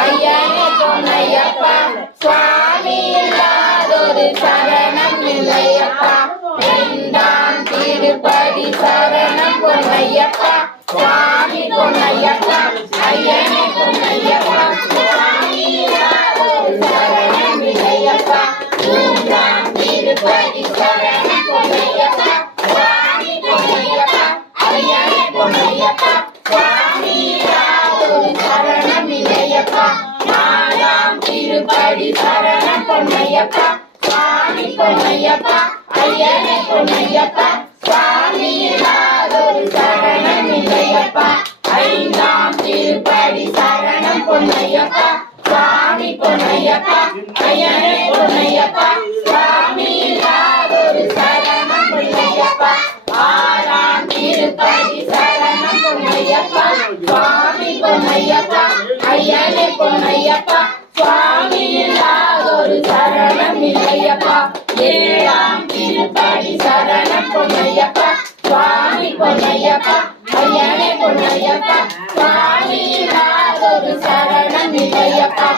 ஐயனே பொன்னையப்பா சுவாமி இல்லாதொரு சரணம் இல்லையப்பா எந்தாம் திருப்படி சரணம் பொன்னையப்பா சுவாமி பொன்னையப்பா ஐயனே பொன்னையப்பா சுவாமி இல்லாதொரு சரணம் இல்லையப்பா எந்தாம் திருப்படி சரணம் பொன்னையப்பா சுவாமி பொன்னையப்பா ஐயனே பொன்னையப்பா சுவாமி இல்லாதொரு சரணம் இல்லையப்பா நாலாம் திருப்படி சரணம் பொன்னையப்பா சுவாமி பொன்னையப்பா ஐயனே பொன்னையப்பா சுவாமி இல்லாதொரு சரணம் இல்லையப்பா ஐந்தாம் திருப்படி சரணம் பொன்னையப்பா சுவாமி பொன்னையப்பா ஐயனே பொன்னையப்பா சுவாமி இல்லாதொரு சரணம் பொன்னையப்பா ஆறாம் திருப்படி சரணம் பொன்னையப்பா சுவாமி பொன்னையப்பா ஐயனே பொன்னையப்பா சுவாமி இல்லாதொரு சரணம் இல்லையப்பா ஏழாம் திருப்படி சரணம் பொன்னையப்பா சுவாமி பொன்னையப்பா ஐயனே பொன்னையப்பா சுவாமி இல்லாதொரு சரணம் இல்லையப்பா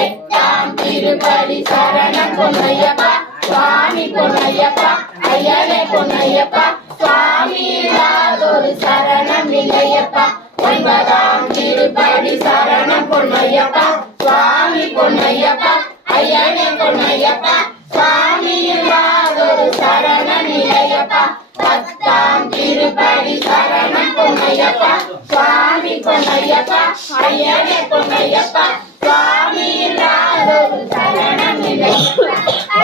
எட்டாம் திருப்படி சரணம் பொன்னையப்பா சுவாமி பொன்னையப்பா ஐயனே பொன்னையப்பா சுவாமி இல்லாதொரு சரணம் இல்லையப்பா ஒன்பதாம் திருப்படி சரணம் பொன்னையப்பா சுவாமி பொன்னையப்பா ஐயனே பொன்னையப்பா சுவாமி இல்லாதொரு சரணம் இல்லையப்பா பத்தாம் திருப்படி சரணம் பொன்னையப்பா சுவாமி பொன்னையப்பா ஐயனே பொன்னையப்பா சுவாமி இல்லாதொரு சரணம் இல்லையப்பா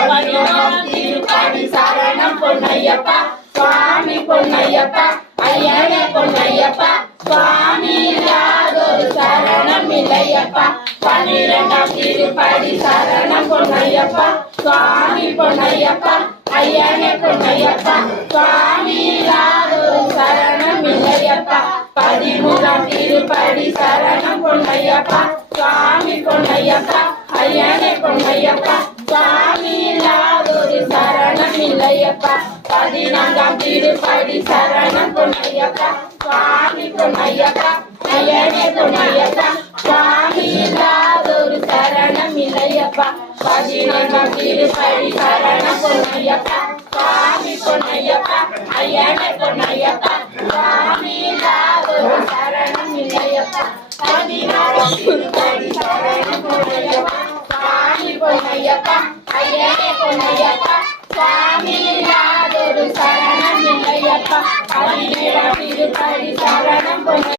பதினோராம் திருப்படி சரணம் பொன்னையப்பா சுவாமி பொன்னையப்பா ஐயனே பொன்னையப்பா சுவாமி இல்லாதொரு சரணம் இல்லையப்பா பன்னிரண்டாம் திருப்படி சரணம் பொன்னையப்பா சுவாமி பொன்னையப்பா ஐயனே பொன்னையப்பா சுவாமி இல்லாதொரு சரணம் இல்லையப்பா பதிமூணாம் திருப்படி சரணம் பொன்னையப்பா சுவாமி பொன்னையப்பா ஐயனே பொன்னையப்பா சுவாமி இல்லாதொரு சரணம் இல்லையப்பா பதினான்காம் திருப்படி சரணம் பொன்னையப்பா சுவாமி பொன்னையப்பா ஐயனே பொன்னையப்பா சுவாமி இல்லாதொரு சரணம் இல்லையப்பா பதினான்காம் திருப்படி சரணம் பொன்னையப்பா சுவாமி பொன்னையப்பா ஐயனே பொன்னையப்பா சுவாமி இல்லாதொரு சரணம் இல்லையப்பா பதினாறாம் திருப்படி சரணம் பொன்னையப்பா சுவாமி பொன்னையப்பா ஐயனே பொன்னையப்பா சுவாமி இல்லாதொரு சரணம் இல்லையப்பா பதினேழாம் திருப்படி சரணம் பொன்னையப்பா